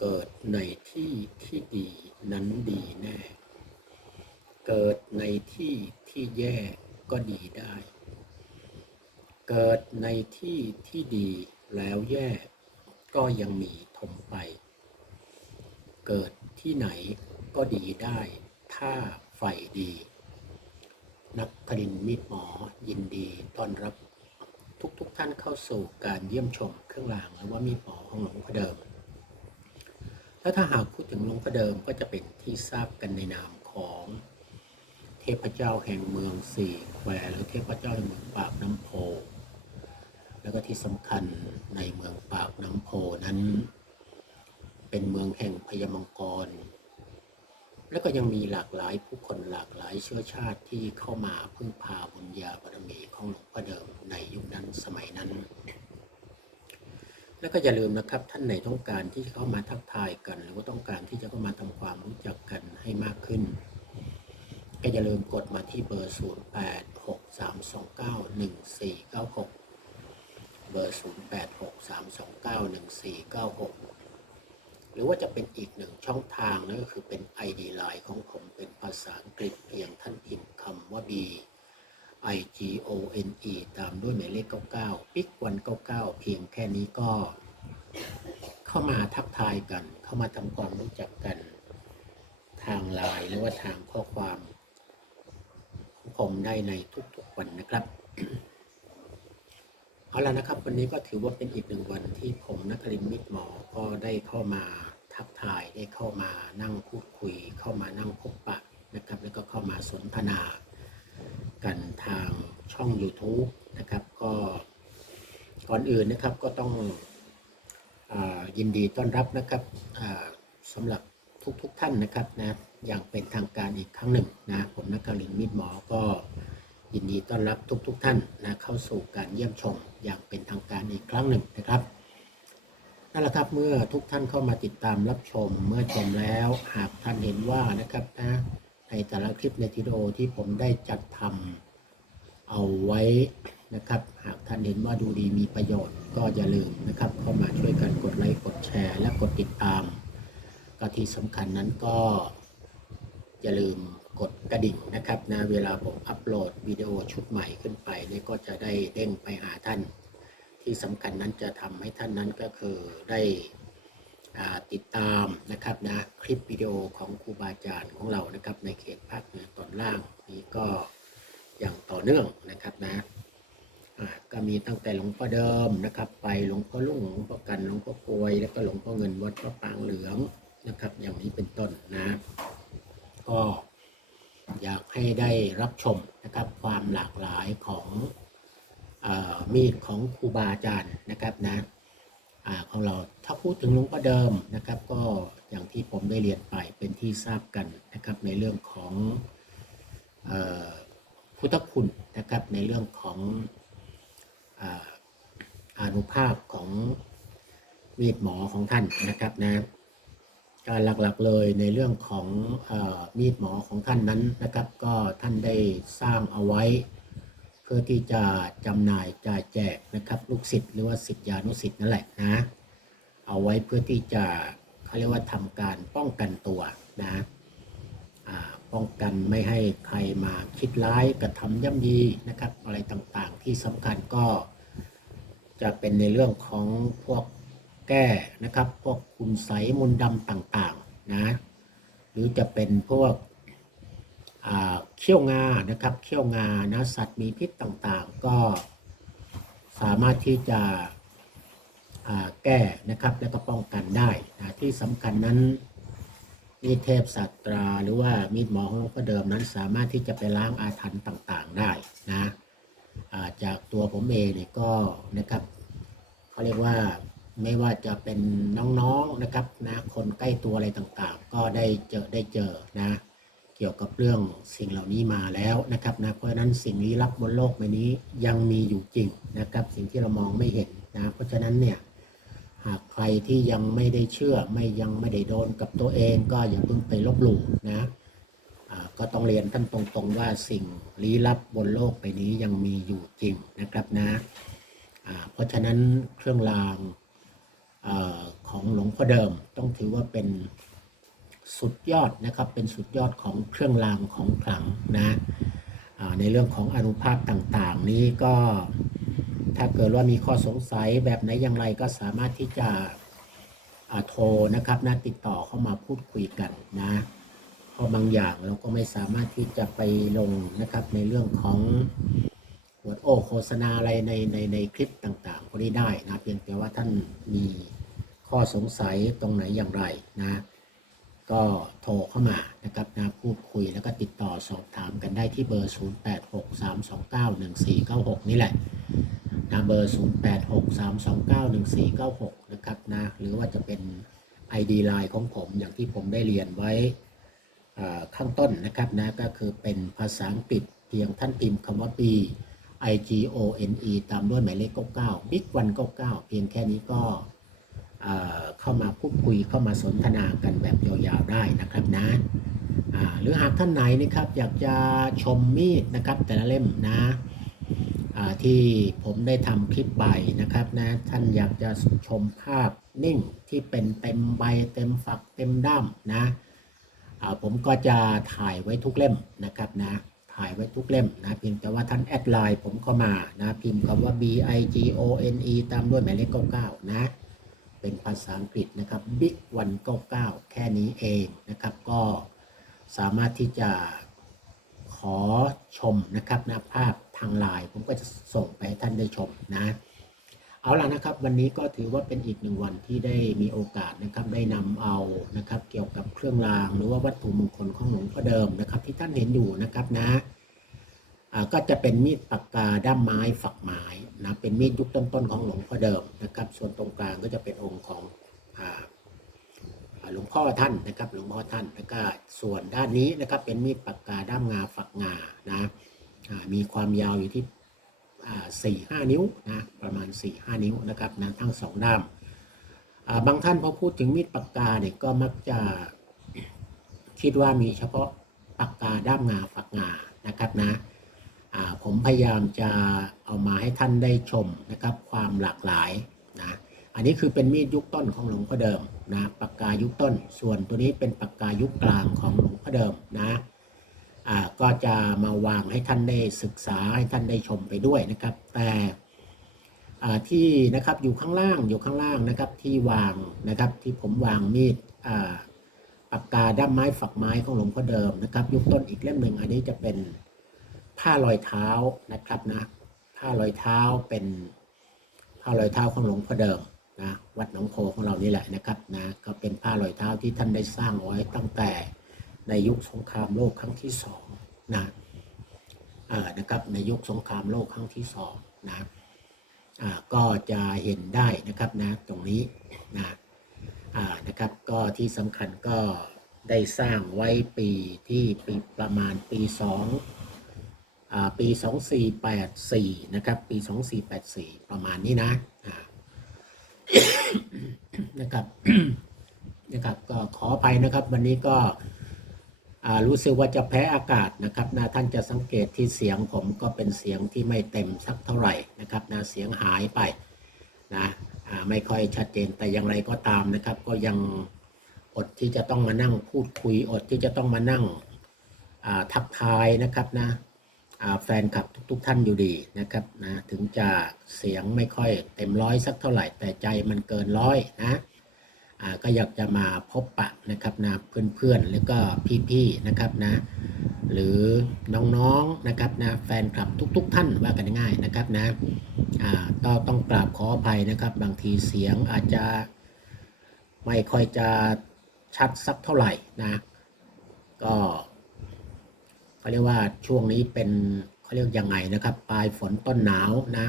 เกิดในที่ที่ดีนั้นดีแน่ เกิดในที่ที่แย่ก็ดีได้ เกิดในที่ที่ดีแล้วแย่ก็ยังมีทมไป เกิดที่ไหนก็ดีได้ ถ้าใฝ่ดี นักครินมิตรหมอยินดีต้อนรับทุกๆทท่านเข้าสู่การเยี่ยมชมเครื่องรางหรือว่ามีดหมอของหลวงพ่อเดิม แล้วถ้าหากพูดถึงหลวงพ่อเดิมก็จะเป็นที่ทราบกันในนามของเทพเจ้าแห่งเมืองสี่แควหรือเทพเจ้าแห่งเมืองปากน้ำโพ แล้วก็ที่สำคัญในเมืองปากน้ำโพนั้น เป็นเมืองแห่งพญามังกร แล้วก็ยังมีหลากหลายผู้คนหลากหลายเชื้อชาติที่เข้ามาพึ่งพาบุญญาบารมีของหลวงพ่อเดิมในยุคนั้นสมัยนั้น แล้วก็อย่าลืมนะครับ ท่านไหนต้องการที่จะเข้ามาทักทายกัน หรือว่าต้องการที่จะเข้ามาทำความรู้จักกันให้มากขึ้น ก็อย่าลืมกดมาที่เบอร์ 0 8 6 3 2 9 1 4 9 6 เบอร์ 0 8 6 3 2 9 1 4 9 6 หรือว่าจะเป็นอีกหนึ่งช่องทางนั่นก็คือเป็น ID Line ของผมเป็นภาษาอังกฤษเพียงท่านพิมพ์คำว่า B I G O N E ตามด้วยหมายเลข 99 ปิกวัน99 เพียงแค่นี้ก็ เข้ามาทักทายกัน เข้ามาทำความรู้จักกัน ทางไลน์หรือว่าทางข้อความผมได้ในทุกๆวันนะครับ เอาละนะครับ วันนี้ก็ถือว่าเป็นอีกหนึ่งวันที่ผมนักรินทร์มิตรหมอก็ได้เข้ามาทักทายได้เข้ามานั่งพูดคุย เข้ามานั่งพบปะนะครับ แล้วก็เข้ามาสนทนา กันทางช่อง YouTube นะครับ ก็ก่อนอื่นนะครับก็ต้องอยินดีต้อนรับนะครับสำหรับทุกๆทท่านนะครับนะอย่างเป็นทางการอีกครั้งหนึ่งนะผมนักการินมิตหมอก็ยินดีต้อนรับทุกๆทท่านนะเข้าสู่การเยี่ยมชมอย่างเป็นทางการอีกครั้งหนึ่งนะครับนั่นแหละครับเมื่อทุกท่านเข้ามาติดตามรับชมเมื่อชมแล้วหากท่านเห็นว่านะครับนะ ในแต่ละคลิปในวิดีโอที่ผมได้จัดทำเอาไว้นะครับ หากท่านเห็นว่าดูดีมีประโยชน์ก็อย่าลืมนะครับ เข้ามาช่วยกันกดไลค์กดแชร์และกดติดตามก็ที่สำคัญนั้นก็อย่าลืมกดกระดิ่งนะครับนะเวลาผมอัปโหลดวิดีโอชุดใหม่ขึ้นไปนี่ก็จะได้เด้งไปหาท่าน ที่สำคัญนั้นจะทำให้ท่านนั้นก็คือได้ ติดตามนะครับนะคลิปวิดีโอของครูบาอาจารย์ของเรานะครับในเขตภาคเหนือตอนล่างนี้ก็อย่างต่อเนื่องนะครับนะก็มีตั้งแต่หลวงพ่อเดิมนะครับ ไปหลวงพ่อลุ่งหลวงพ่อกันหลวงพ่อกวย แล้วก็หลวงพ่อเงินวัดพระปางเหลืองนะครับ อย่างนี้เป็นต้นนะ ก็อยากให้ได้รับชมนะครับความหลากหลายของอมีดของครูบาอาจารย์นะครับนะ ของเราถ้าพูดถึงหลวงพ่อเดิมนะครับก็อย่างที่ผมได้เรียนไปเป็นที่ทราบกันนะครับในเรื่องของพุทธคุณนะครับในเรื่องของอานุภาพของมีดหมอของท่านนะครับนะการหลักๆเลยในเรื่องของอมีดหมอของท่านนั้นนะครับ ก็ท่านได้สร้างเอาไว้ เพื่อที่จะจำหน่ายจ่ายแจกนะครับ ลูกศิษย์หรือว่าศิษยานุศิษย์นั่นแหละนะ เอาไว้เพื่อที่จะเขาเรียกว่าทำการป้องกันตัวนะป้องกันไม่ให้ใครมาคิดร้ายกระทำย่ำยีนะครับ อะไรต่างๆ ที่สำคัญก็จะเป็นในเรื่องของพวกแก้นะครับ พวกคุณใสยมนต์ดำต่างๆนะ หรือจะเป็นพวก เขี้ยวงานะครับเขี้ยวงานะสัตว์มีพิษต่างๆ ก็สามารถที่จะแก้นะครับแล้วก็ป้องกันได้นะที่สำคัญนั้นมีเทพสัตราหรือว่ามีดหมอของหลวงพ่อเดิมนั้นสามารถที่จะไปล้างอาถรรพ์ต่างๆได้นะาจากตัวผมเองเนี่ยก็นะครับเขาเรียกว่าไม่ว่าจะเป็นน้องๆนะครับนะคนใกล้ตัวอะไรต่างๆ ก็ได้เจอได้เจอนะ เกี่ยวกับเรื่องสิ่งเหล่านี้มาแล้วนะครับนะเพราะฉะนั้นสิ่งลี้ลับบนโลกใบนี้ยังมีอยู่จริงนะครับ สิ่งที่เรามองไม่เห็นนะเพราะฉะนั้นเนี่ยหากใครที่ยังไม่ได้เชื่อไม่ยังไม่ได้โดนกับตัวเองก็อย่าเพิ่งไปลบหลู่นะก็ต้องเรียนท่านตรงๆว่าสิ่งลี้ลับบนโลกใบนี้ยังมีอยู่จริงนะครับนะเพราะฉะนั้นเครื่องรางอของหลวงพ่อเดิมต้องถือว่าเป็น สุดยอดนะครับเป็นสุดยอดของเครื่องรางของขลังนะในเรื่องของอนุภาพต่างๆ นี้ก็ถ้าเกิดว่ามีข้อสงสัยแบบไหนอย่างไรก็สามารถที่จะโทรนะครับนะติดต่อเข้ามาพูดคุยกันนะเพราะบางอย่างเราก็ไม่สามารถที่จะไปลงนะครับในเรื่องของอวดโอโฆษณาอะไรในในในคลิปต่างๆ ก็ได้ได้นะเพียงแต่ว่าท่านมีข้อสงสัยตรงไหนอย่างไรนะ ก็โทรเข้ามานะครับนะพูดคุยแล้วก็ติดต่อสอบถามกันได้ที่เบอร์ 0863291496 นี่แหละนะเบอร์ 0863291496 นะครับนะหรือว่าจะเป็น ID Line ของผมอย่างที่ผมได้เรียนไว้ข้างต้นนะครับนะก็คือเป็นภาษาอังกฤษเพียงท่านพิมพ์คำว่า B I G O N E ตามด้วยหมายเลข 99 Big 1 99 เพียงแค่นี้ก็ เข้ามาพูดคุยเข้ามาสนทนากันแบบยาวๆได้นะครับนะหรือหากท่านไหนนะครับอยากจะชมมีดนะครับแต่ละเล่มนะที่ผมได้ทำคลิปใบนะครับนะท่านอยากจะชมภาพนิ่งที่เป็นเต็มใบเต็มฝักเต็มด้ามนะผมก็จะถ่ายไว้ทุกเล่มนะครับนะถ่ายไว้ทุกเล่มนะเพียงแต่ว่าท่านแอดไลน์ผมเข้ามานะพิมพ์คำว่า B I G O N E ตามด้วยหมายเลข99นะ เป็นภาษาอังกฤษนะครับ Big 199 แค่นี้เองนะครับ ก็สามารถที่จะขอชมนะครับนะภาพทางไลน์ผมก็จะส่งไปให้ท่านได้ชมนะ เอาล่ะนะครับ วันนี้ก็ถือว่าเป็นอีกหนึ่งวันที่ได้มีโอกาสนะครับได้นำเอานะครับ เกี่ยวกับเครื่องราง หรือว่าวัตถุมงคลของหลวงพ่อเดิมนะครับ ที่ท่านเห็นอยู่นะครับนะ ก็จะเป็นมีดปากกาด้ามไม้ฝักไม้นะเป็นมีดยุคต้นๆของหลวงพ่อเดิมนะครับ ส่วนตรงกลางก็จะเป็นองค์ของหลวงพ่อท่านนะครับหลวงพ่อท่านแล้วก็ส่วนด้านนี้นะครับเป็นมีดปากกาด้ามงาฝักงานะมีความยาวอยู่ที่สี่ห้านิ้วนะประมาณ4ี่ห้านิ้วนะครับนะทั้งสองด้ามบางท่านพอพูดถึงมีดปากกาเนี่ยก็มักจะคิดว่ามีเฉพาะปากกาด้ามงาฝักงานะครับนะ ผมพยายามจะเอามาให้ท่านได้ชมนะครับ ความหลากหลายนะอันนี้คือเป็นมีดยุคต้นของหลวงพ่อเดิมนะปากกายุคต้น ส่วนตัวนี้เป็นปากกายุคกลางของหลวงพ่อเดิมนะก็จะมาวางให้ท่านได้ศึกษาให้ท่านได้ชมไปด้วยนะครับ แต่ที่นะครับอยู่ข้างล่างอยู่ข้างล่างนะครับที่วางนะครับที่ผมวางมีดปากกาด้ามไม้ฝักไม้ของหลวงพ่อเดิมนะครับ ยุคต้นอีกเล่มหนึ่งอันนี้จะเป็น ผ้ารอยเท้านะครับนะผ้ารอยเท้าเป็นผ้ารอยเท้าของหลวงพ่อเดิมนะวัดหนองโพของเรานี่แหละนะครับนะก็เป็นผ้ารอยเท้าที่ท่านได้สร้างไว้ตั้งแต่ในยุคสงครามโลกครั้งที่สองนะอ่านะครับในยุคสงครามโลกครั้งที่สองนะอ่าก็จะเห็นได้นะครับนะตรงนี้นะอ่านะครับก็ที่สำคัญก็ได้สร้างไว้ปีที่ปีประมาณปีสอง ปี 2484 นะครับ ปี 2484 ประมาณนี้นะนะครับนะครับก็ขออภัยนะครับ วันนี้ก็รู้สึกว่าจะแพ้อากาศนะครับนะท่านจะสังเกตที่เสียงผมก็เป็นเสียงที่ไม่เต็มสักเท่าไหร่นะครับนะเสียงหายไปนะไม่ค่อยชัดเจนแต่อย่างไรก็ตามนะครับ ก็ยังอดที่จะต้องมานั่งพูดคุยอดที่จะต้องมานั่งทักทายนะครับนะ แฟนคลับทุกๆ ท่านอยู่ดีนะครับนะถึงจะเสียงไม่ค่อยเต็มร้อยสักเท่าไหร่แต่ใจมันเกินร้อยนะก็อยากจะมาพบปะนะครับนะเพื่อนๆ แล้วก็พี่ๆนะครับนะหรือน้องๆนะครับนะแฟนคลับทุก ๆ ท่านว่ากันง่ายๆนะครับนะอ่าก็ต้องกราบขออภัยนะครับ บางทีเสียงอาจจะไม่ค่อยจะชัดสักเท่าไหร่นะก็ เขาเรียกว่าช่วงนี้เป็นเขาเรียกยังไงนะครับ ปลายฝนต้นหนาวนะ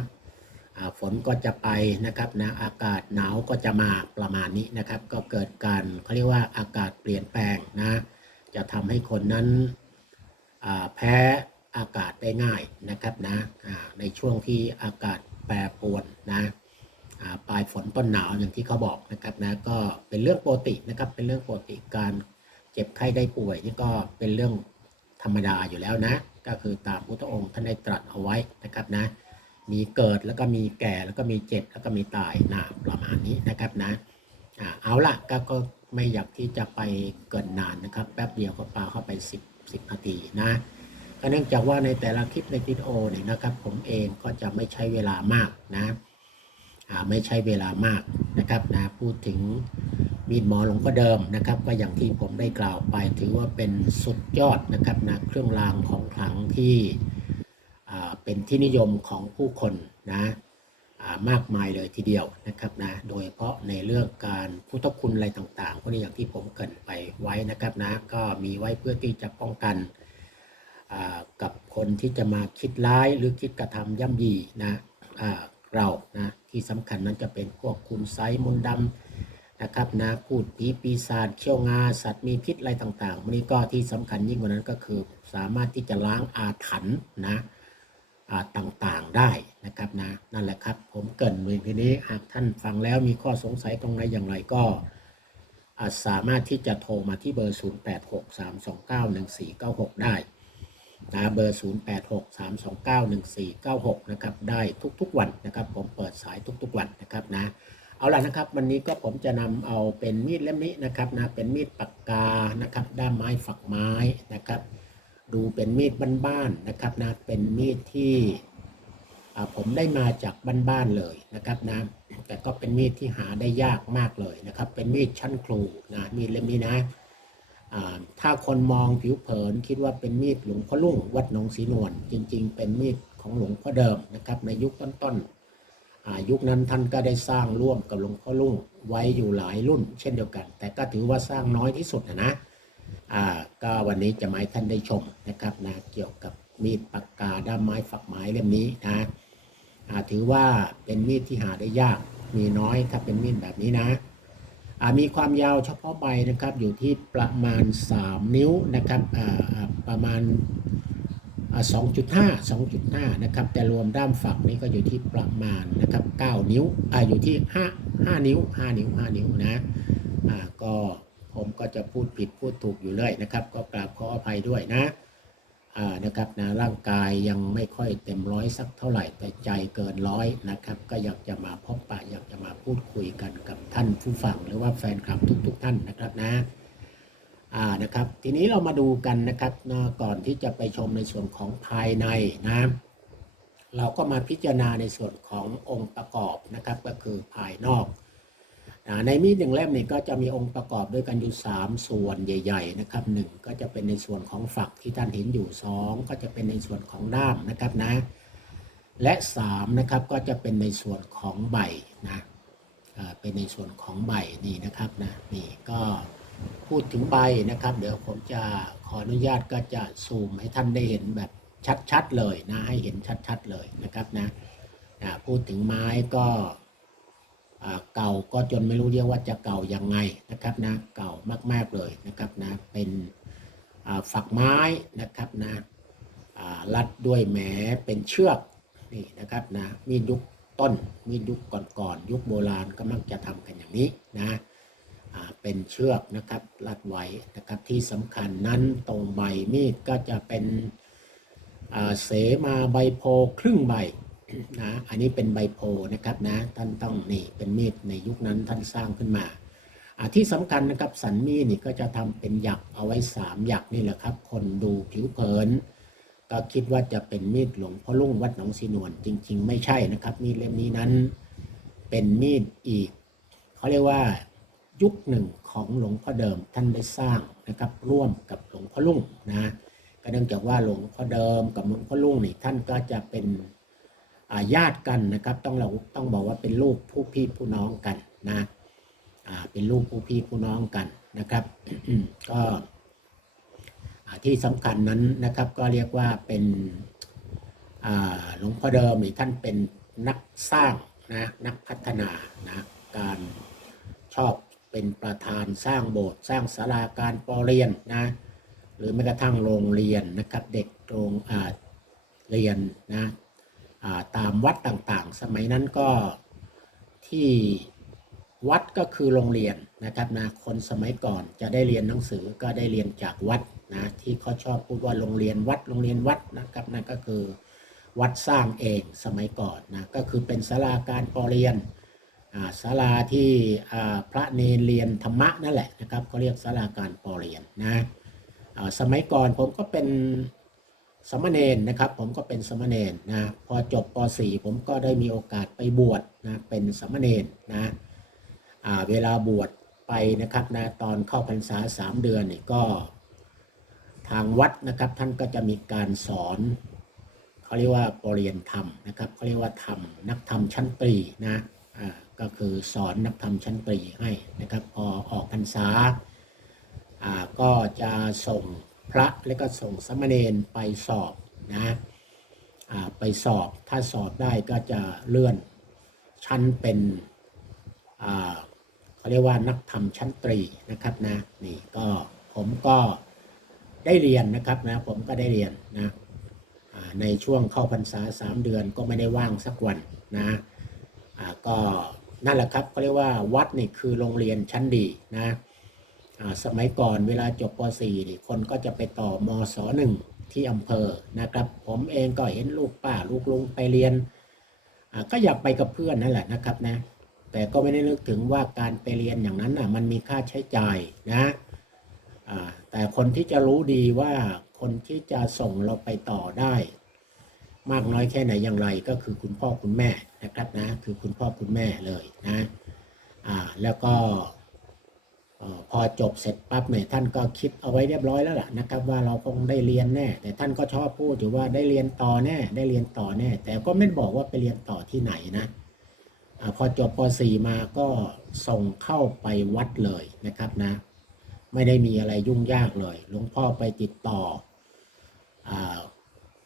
ฝนก็จะไปนะครับนะอากาศหนาวก็จะมาประมาณนี้นะครับ ก็เกิดการเขาเรียกว่าอากาศเปลี่ยนแปลงนะจะทำให้คนนั้นแพ้อากาศได้ง่ายนะครับนะในช่วงที่อากาศแปรปรวนนะปลายฝนต้นหนาวอย่างที่เขาบอกนะครับนะก็เป็นเรื่องปกตินะครับเป็นเรื่องปกติการเจ็บไข้ได้ป่วยนี่ก็เป็นเรื่อง ธรรมดาอยู่แล้วนะ ก็คือตามพุทธองค์ท่านได้ตรัสเอาไว้นะครับนะ มีเกิดแล้วก็มีแก่แล้วก็มีเจ็บแล้วก็มีตายนะประมาณนี้นะครับนะอ่าเอาละก็ก็ไม่อยากที่จะไปเกินนานนะครับ แป๊บเดียวก็ปาเข้าไป 10 10นาทีนะก็เนื่องจากว่าในแต่ละคลิปในวิดีโอเนี่ยนะครับ ผมเองก็จะไม่ใช้เวลามากนะ ไม่ใช้เวลามากนะครับนะพูดถึงมีดหมอหลวงพ่อเดิมนะครับ ก็อย่างที่ผมได้กล่าวไป ถือว่าเป็นสุดยอดนะครับนะเครื่องรางของขลังที่เป็นที่นิยมของผู้คนนะมากมายเลยทีเดียวนะครับนะโดยเฉพาะในเรื่องการพุทธคุณอะไรต่างๆพวกนี้อย่างที่ผมเกินไปไว้นะครับนะก็มีไว้เพื่อที่จะป้องกันกับคนที่จะมาคิดร้ายหรือคิดกระทำย่ำยีนะอ่า เรานะที่สำคัญนั้นจะเป็นพวกคุณไซมนดำนะครับนะพูดผีปีศาจเขี้ยวงาสัตว์มีพิษอะไรต่างๆวกนี้ก็ที่สำคัญยิ่งกว่านั้นก็คือ สามารถที่จะล้างอาถรรพ์นะต่างๆได้นะครับนะนั่นแหละครับ ผมเกินเพียงทีนี้หากท่านฟังแล้วมีข้อสงสัยตรงไหนอย่างไรก็สามารถที่จะโทรมาที่เบอร์ 0863291496 ได้ นะเบอร์ 0863291496 นะครับ ได้ทุกๆวันนะครับ ผมเปิดสายทุกๆวันนะครับนะ เอาล่ะนะครับ วันนี้ก็ผมจะนำเอาเป็นมีดเล่มนี้นะครับนะ เป็นมีดปากกา นะครับ ด้ามไม้ฝักไม้นะครับ ดูเป็นมีดบ้านๆนะครับนะ เป็นมีดที่อ่าผมได้มาจากบ้านๆเลยนะครับนะ แต่ก็เป็นมีดที่หาได้ยากมากเลยนะครับ เป็นมีดชั้นครูนะ มีดเล่มนี้นะ ถ้าคนมองผิวเผินคิดว่าเป็นมีดหลวงพ่อลุ่งวัดหนองศรีนวลจริง ๆ เป็นมีดของหลวงพ่อเดิมนะครับในยุคต้นๆยุคนั้นท่านก็ได้สร้างร่วมกับหลวงพ่อลุ่งไว้อยู่หลายรุ่น เช่นเดียวกัน แต่ก็ถือว่าสร้างน้อยที่สุดนะนะก็วันนี้จะมาให้ท่านได้ชมนะครับนะเกี่ยวกับมีดปากกาด้ามไม้ฝักไม้เล่มนี้นะถือว่าเป็นมีดที่หาได้ยากมีน้อยถ้าเป็นมีดแบบนี้นะ มีความยาวเฉพาะใบนะครับอยู่ที่ประมาณ 3 นิ้วนะครับอ่าอ่าประมาณอ่า2.5 2.5 นะครับ แต่รวมด้ามฝักนี้ก็อยู่ที่ประมาณนะครับ 9 นิ้วออยู่ที่ 5 5 นิ้ว 5 นิ้ว 5 นิ้วนะก็ผมก็จะพูดผิดพูดถูกอยู่เลยนะครับ ก็กราบขออภัยด้วยนะ นะครับนะร่างกายยังไม่ค่อยเต็มร้อยสักเท่าไหร่แต่ใจเกินร้อยนะครับ ก็อยากจะมาพบปะอยากจะมาพูดคุยกันกับท่านผู้ฟังหรือว่าแฟนคลับทุก ๆท่านนะครับนะอ่านะครับ ทีนี้เรามาดูกันนะครับนะก่อนที่จะไปชมในส่วนของภายในนะเราก็มาพิจารณาในส่วนขององค์ประกอบนะครับก็คือภายนอก ในมีดหนึ่งเล่มนี่ก็จะมีองค์ประกอบด้วยกันอยู่ 3 ส่วนใหญ่ ๆ นะครับหนึ่งก็จะเป็นในส่วนของฝักที่ท่านเห็นอยู่ 2 ก็จะเป็นในส่วนของด้ามนะครับนะ และ3นะครับก็จะเป็นในส่วนของใบนะเป็นในส่วนของใบนี่นะครับนะนี่ก็พูดถึงใบนะครับ เดี๋ยวผมจะขออนุญาตก็จะซูมให้ท่านได้เห็นแบบชัดๆเลยนะให้เห็นชัดๆเลยนะครับนะพูดถึงไม้ก็ เก่าก็จนไม่รู้เรียกว่าจะเก่ายังไงนะครับนะเก่ามากๆเลยนะครับนะเป็นฝักไม้นะครับนะรัดด้วยแหมเป็นเชือกนี่นะครับนะมียุคต้นมียุคก่อนๆยุคโบราณก็มักจะทำกันอย่างนี้นะเป็นเชือกนะครับรัดไว้นะครับที่สำคัญนั้นตรงใบมีดก็จะเป็นเสมาใบโพครึ่งใบ นะอันนี้เป็นใบโพนะครับนะท่านต้องนี่เป็นมีดในยุคนั้นท่านสร้างขึ้นมาอ่าที่สำคัญนะครับสันมีดนี่ก็จะทำเป็นหยักเอาไว้สามหยักนี่แหละครับ คนดูผิวเผิน ก็คิดว่าจะเป็นมีดหลวงพ่อลุ่งวัดหนองสีนวลจริง ๆ ไม่ใช่นะครับ มีดเล่มนี้นั้นเป็นมีดอีกเขาเรียกว่ายุคหนึ่งของหลวงพ่อเดิมท่านได้สร้างนะครับร่วมกับหลวงพ่อลุ่งนะก็เนื่องจากว่าหลวงพ่อเดิมกับหลวงพ่อลุ่งนี่ท่านก็จะเป็น ญาติกันนะครับ ต้องเราต้องบอกว่าเป็นลูกผู้พี่ผู้น้องกันนะเป็นลูกผู้พี่ผู้น้องกันนะครับ ก็ที่สำคัญนั้นนะครับก็เรียกว่าเป็นหลวงพ่อเดิมท่านเป็นนักสร้างนะนักพัฒนานะการชอบเป็นประธานสร้างโบสถ์สร้างศาลาการปรเรียนนะหรือแม้กระทั่งโรงเรียนนะครับเด็กโรงอ่าเรียนนะ ตามวัดต่างๆ สมัยนั้นก็ที่วัดก็คือโรงเรียนนะครับนะคนสมัยก่อนจะได้เรียนหนังสือก็ได้เรียนจากวัดนะที่เขาชอบพูดว่าโรงเรียนวัดโรงเรียนวัดนะครับนั่นก็คือวัดสร้างเองสมัยก่อนนะก็คือเป็นศาลาการปรเรียนศาลาที่พระเนรเรียนธรรมะนั่นแหละนะครับเขาเรียกศาลาการปอเรียนนะสมัยก่อนผมก็เป็น สมณเณรนะครับ ผมก็เป็นสมณเณรนะพอจบป .4 ผมก็ได้มีโอกาสไปบวชนะเป็นสมณเณรนะเวลาบวชไปนะครับนะตอนเข้าพรรษาสามเดือนนี่ก็ทางวัดนะครับท่านก็จะมีการสอนเขาเรียกว่าปรริยนธรรมนะครับเขาเรียกว่าธรรมนักธรรมชั้นตรีนะก็คือสอนนักธรรมชั้นตรีให้นะครับพอออกพรรษาก็จะส่ง พระและก็ส่งสามเณรไปสอบนะไปสอบถ้าสอบได้ก็จะเลื่อนชั้นเป็นเขาเรียกว่านักธรรมชั้นตรีนะครับนะนี่ก็ผมก็ได้เรียนนะครับนะผมก็ได้เรียนนะในช่วงเข้าพรรษา 3 เดือนก็ไม่ได้ว่างสักวันนะก็นั่นแหละครับเขาเรียกว่าวัดนี่คือโรงเรียนชั้นดีนะ สมัยก่อนเวลาจบป .4 นี่คนก็จะไปต่อมศ .1 ที่อำเภอนะครับ ผมเองก็เห็นลูกป้าลูกลุงไปเรียน ก็อยากไปกับเพื่อนนั่นแหละนะครับนะแต่ก็ไม่ได้นึกถึงว่าการไปเรียนอย่างนั้นน่ะมันมีค่าใช้จ่ายนะแต่คนที่จะรู้ดีว่าคนที่จะส่งเราไปต่อได้ มากน้อยแค่ไหนอย่างไรก็คือคุณพ่อคุณแม่นะครับนะคือคุณพ่อคุณแม่เลยนะแล้วก็ พอจบเสร็จปั๊บเนี่ยท่านก็คิดเอาไว้เรียบร้อยแล้วล่ะนะครับ ว่าเราคงได้เรียนแน่ แต่ท่านก็ชอบพูดอยู่ว่าได้เรียนต่อแน่ได้เรียนต่อแน่ แต่ก็ไม่บอกว่าไปเรียนต่อที่ไหนนะอพอจบป .4 มาก็ส่งเข้าไปวัดเลยนะครับนะ ไม่ได้มีอะไรยุ่งยากเลยหลวงพ่อไปติดต่ออ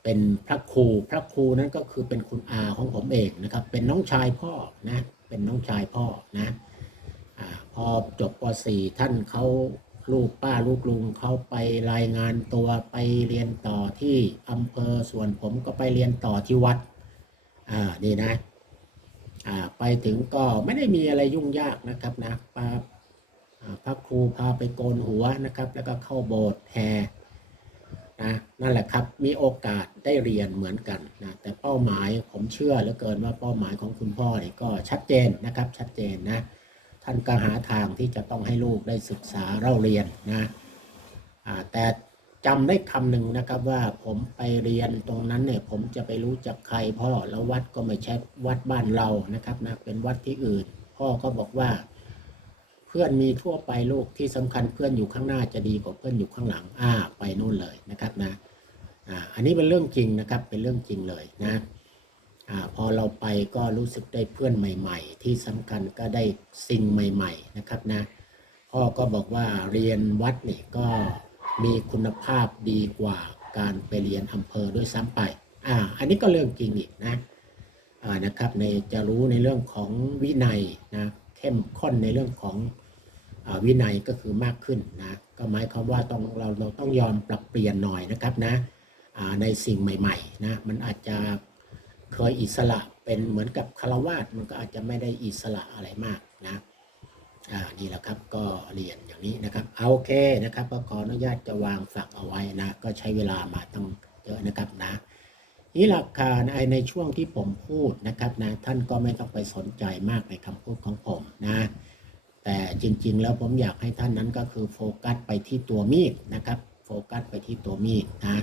เป็นพระครูพระครูนั้นก็คือเป็นคุณอาของผมเองนะครับ เป็นน้องชายพ่อนะเป็นน้องชายพ่อนะ พอจบป .4 ท่านเขาลูกป้าลูกลุงเขาไปรายงานตัวไปเรียนต่อที่อำเภอส่วนผมก็ไปเรียนต่อที่วัดอ่านี่นะอ่าไปถึงก็ไม่ได้มีอะไรยุ่งยากนะครับนะปาอ่าพระครูพาไปโกนหัวนะครับ แล้วก็เข้าโบสถ์แห่นะนั่นแหละครับมีโอกาสได้เรียนเหมือนกันนะแต่เป้าหมายผมเชื่อเหลือเกินว่าเป้าหมายของคุณพ่อเนี่ยก็ชัดเจนนะครับชัดเจนนะ ท่านก็หาทางที่จะต้องให้ลูกได้ศึกษาเล่าเรียนนะแต่จำได้คำหนึ่งนะครับว่าผมไปเรียนตรงนั้นเนี่ยผมจะไปรู้จักใครพ่อแล้ววัดก็ไม่ใช่วัดบ้านเรานะครับนะเป็นวัดที่อื่น พ่อก็บอกว่า เพื่อนมีทั่วไปโลกที่สำคัญเพื่อนอยู่ข้างหน้าจะดีกว่าเพื่อนอยู่ข้างหลังอ่าไปนู่นเลยนะครับนะอ่าอันนี้เป็นเรื่องจริงนะครับเป็นเรื่องจริงเลยนะ พอเราไปก็รู้สึกได้เพื่อนใหม่ ๆ ที่สำคัญก็ได้สิ่งใหม่ ๆ นะครับนะพ่อก็บอกว่าเรียนวัดนี่ก็มีคุณภาพดีกว่าการไปเรียนอำเภอด้วยซ้ำไปอ่าอันนี้ก็เรื่องจริงอีกนะอ่านะครับในจะรู้ในเรื่องของวินัยนะเข้มข้นในเรื่องของอวินัยก็คือมากขึ้นนะก็หมายความว่าต้องเราเราต้องยอมปรับเปลี่ยนหน่อยนะครับนะในสิ่งใหม่ๆนะมันอาจจะ ยอิสระเป็นเหมือนกับคารวาสมันก็อาจจะไม่ได้อิสระอะไรมากนะอ่านี่แหละครับก็เรียนอย่างนี้นะครับเอาโอเคนะครับก็ขออนุญาตจะวางฝากเอาไว้นะ ก็ใช้เวลามาตั้งเยอะนะครับนะนี่หลักการในในช่วงที่ผมพูดนะครับนะท่านก็ไม่ต้องไปสนใจมากในคำพูดของผมนะแต่จริงๆ แล้วผมอยากให้ท่านนั้นก็คือโฟกัสไปที่ตัวมีดนะครับ โฟกัสไปที่ตัวมีดนะ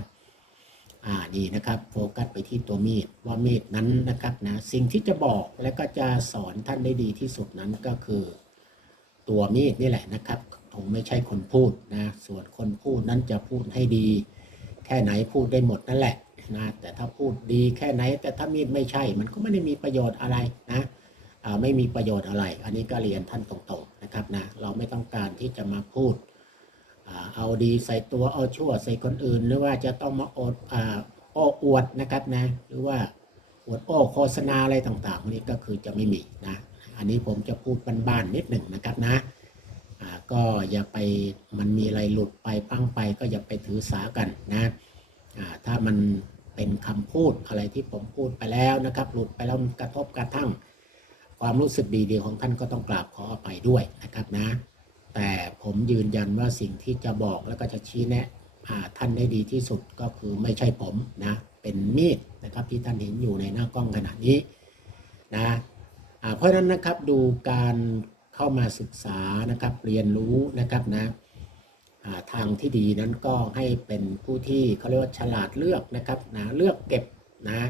อ่านี่นะครับโฟกัสไปที่ตัวมีดว่ามีดนั้นนะครับนะสิ่งที่จะบอกและก็จะสอนท่านได้ดีที่สุดนั้นก็คือ ตัวมีดนี่แหละนะครับผมไม่ใช่คนพูดนะส่วนคนพูดนั้นจะพูดให้ดี แค่ไหนพูดได้หมดนั่นแหละนะแต่ถ้าพูดดีแค่ไหน แต่ถ้ามีดไม่ใช่ มันก็ไม่ได้มีประโยชน์อะไรนะไม่มีประโยชน์อะไร อันนี้ก็เรียนท่านตรงๆนะครับนะเราไม่ต้องการที่จะมาพูด เอาดีใส่ตัวเอาชั่วใส่คนอื่น หรือว่าจะต้องมาอดอ่าโอ้อวดนะครับนะ หรือว่าอวดอ้อโฆษณาอะไรต่างๆนี้ก็คือจะไม่มีนะ อันนี้ผมจะพูดบ้านๆนิดหนึ่งนะครับนะก็อย่าไปมันมีอะไรหลุดไปพังไปก็อย่าไปถือสากันนะถ้ามันเป็นคำพูดอะไรที่ผมพูดไปแล้วนะครับ หลุดไปแล้วกระทบกระทั่ง ความรู้สึกดีๆของท่านก็ต้องกราบขออภัยด้วยนะครับนะ แต่ผมยืนยันว่าสิ่งที่จะบอกแล้วก็จะชี้แนะอ่าท่านได้ดีที่สุดก็คือไม่ใช่ผมนะเป็นมีดนะครับที่ท่านเห็นอยู่ในหน้ากล้องขณะนี้นะเพราะนั้นนะครับดูการเข้ามาศึกษานะครับเรียนรู้นะครับนะาทางที่ดีนั้นก็ให้เป็นผู้ที่เขาเรียกว่าฉลาดเลือกนะครับนะเลือกเก็บนะ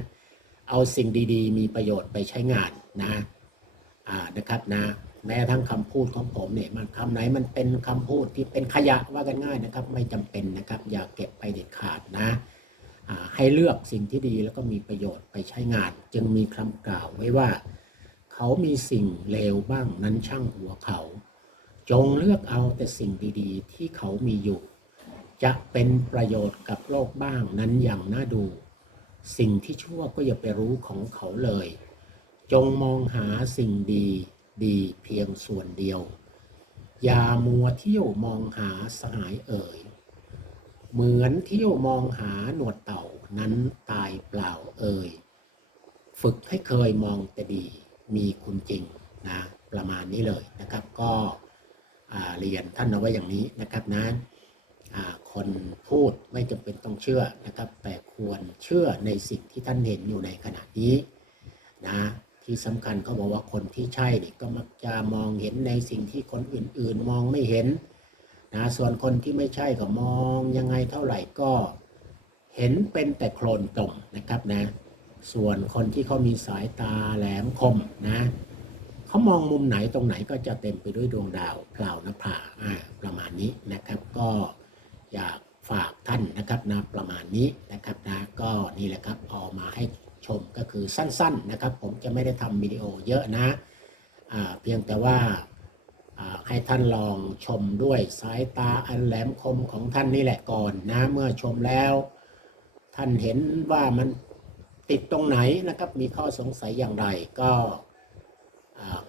เอาสิ่งดีๆ มีประโยชน์ไปใช้งานนะนะครับนะ แม้ทั้งคำพูดของผมเนี่ยมันคำไหนมันเป็นคำพูดที่เป็นขยะว่ากันง่ายนะครับ ไม่จำเป็นนะครับ อย่าเก็บไปเด็ดขาดนะให้เลือกสิ่งที่ดีแล้วก็มีประโยชน์ไปใช้งาน จึงมีคำกล่าวไว้ว่า เขามีสิ่งเลวบ้างนั้นช่างหัวเขา จงเลือกเอาแต่สิ่งดีๆ ที่เขามีอยู่ จะเป็นประโยชน์กับโลกบ้างนั้นอย่างน่าดู สิ่งที่ชั่วก็อย่าไปรู้ของเขาเลย จงมองหาสิ่งดี ดีเพียงส่วนเดียว อย่ามัวเที่ยวมองหาสหายเอ่ย เหมือนเที่ยวมองหาหนวดเต่านั้นตายเปล่าเอ่ย ฝึกให้เคยมองแต่ดีมีคุณจริงนะประมาณนี้เลยนะครับก็เรียนท่านเอาไว้อย่างนี้นะครับนะคนพูดไม่จำเป็นต้องเชื่อนะครับ แต่ควรเชื่อในสิ่งที่ท่านเห็นอยู่ในขณะนี้นะ ที่สำคัญเขาบอกว่าคนที่ใช่เนี่ยก็มักจะมองเห็นในสิ่งที่คนอื่นๆ มองไม่เห็นนะส่วนคนที่ไม่ใช่ก็มองยังไงเท่าไหร่ก็เห็นเป็นแต่โคลนตมนะครับนะ ส่วนคนที่เขามีสายตาแหลมคมนะเขามองมุมไหนตรงไหนก็จะเต็มไปด้วยดวงดาวพลาวนภาอ่าประมาณนี้นะครับก็อยากฝากท่านนะครับนะประมาณนี้นะครับนะก็นี่แหละครับเอามาให้ ชมก็คือสั้นๆนะครับ ผมจะไม่ได้ทำวิดีโอเยอะนะอ่าเพียงแต่ว่าให้ท่านลองชมด้วยสายตาอันแหลมคมของท่านนี่แหละก่อนนะเมื่อชมแล้ว ท่านเห็นว่ามันติดตรงไหนนะครับ มีข้อสงสัยอย่างไรก็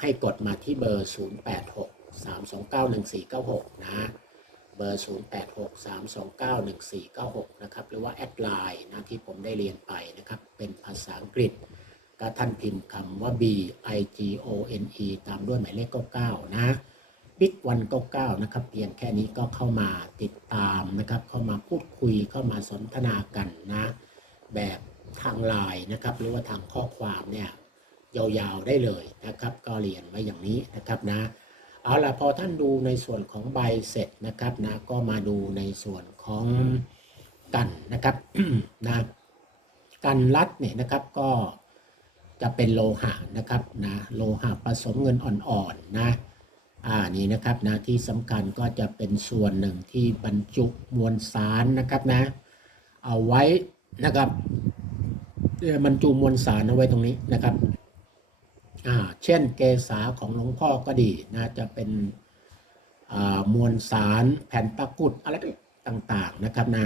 ให้กดมาที่เบอร์ 086 329 1496 นะ เบอร์ 086 329 1496 นะครับ หรือว่าแอดไลน์นะที่ผมได้เรียนไปนะครับ เป็นภาษาอังกฤษก็ท่านพิมพ์คำว่า B I G O N E ตามด้วยหมายเลข99นะบิ๊กวัน99นะครับ เพียงแค่นี้ก็เข้ามาติดตามนะครับ เข้ามาพูดคุย เข้ามาสนทนากันนะ แบบทางไลน์นะครับ หรือว่าทางข้อความเนี่ยยาวๆได้เลยนะครับ ก็เรียนไว้อย่างนี้นะครับนะ เอาล่ะพอท่านดูในส่วนของใบเสร็จนะครับนะก็มาดูในส่วนของกันนะครับนะกันรัดเนี่ยนะครับก็จะเป็นโลหะนะครับนะโลหะผสมเงินอ่อนๆนะอ่านี่นะครับนะที่สำคัญก็จะเป็นส่วนหนึ่งที่บรรจุมวลสารนะครับนะ เอาไว้นะครับบรรจุมวลสารเอาไว้ตรงนี้นะครับ เช่นเกษาของหลวงพ่อก็ดีนะจะเป็นมวลสารแผ่นตะกุดอะไรต่างๆนะครับนะ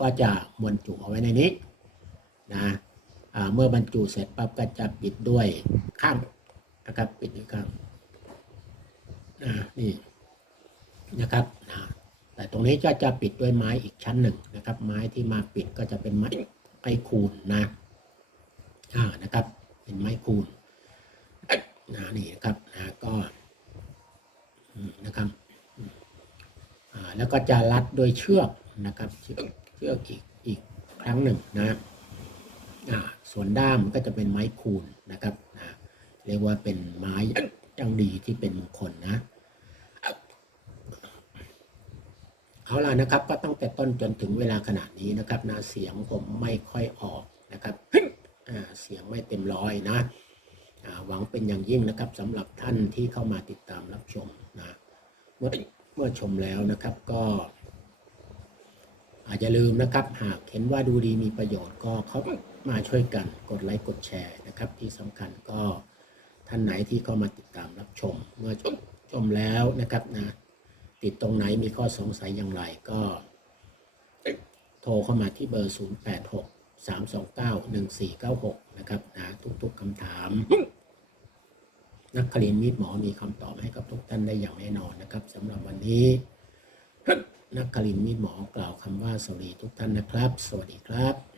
ก็จะมวลจุเอาไว้ในนี้นะเมื่อบรรจุเสร็จปั๊บก็จะปิดด้วยข้างนะครับปิดด้วยข้างนี่นะครับนะแต่ตรงนี้ก็จะปิดด้วยไม้อีกชั้นหนึ่งนะครับ ไม้ที่มาปิดก็จะเป็นไม้ไม้คูนนะนะครับ เป็นไม้คูนนะนี่นะครับนะก็นะครับอ่าแล้วก็จะรัดโดวยเชือกนะครับเชือกเชือกอีกอีกครั้งหนึ่งนะอ่าส่วนด้ามก็จะเป็นไม้คูนนะครับนะเรียกว่าเป็นไม้ยังดีที่เป็นมงคลนะเอาล่ะนะครับก็ตั้งแต่ต้นจนถึงเวลาขนาดนี้นะครับนะเสียงผมไม่ค่อยออกนะครับ เสียงไม่เต็มร้อยนะอ่าหวังเป็นอย่างยิ่งนะครับสำหรับท่านที่เข้ามาติดตามรับชมนะเมื่อเมื่อชมแล้วนะครับก็อาจจะลืมนะครับหากเห็นว่าดูดีมีประโยชน์ก็เขามาช่วยกันกดไลค์กดแชร์นะครับ ที่สำคัญก็ท่านไหนที่เข้ามาติดตามรับชม เมื่อชมชมแล้วนะครับนะติดตรงไหนมีข้อสงสัยอย่างไรก็ โทรเข้ามาที่เบอร์ 086 329 1496 นะครับนะทุกๆคำถาม นักคลินทร์มีดหมอมีคำตอบให้กับทุกท่านได้อย่างแน่นอนนะครับสำหรับวันนี้ นักคลินทร์มีดหมอกล่าวคำว่าสวัสดีทุกท่านนะครับ สวัสดีครับ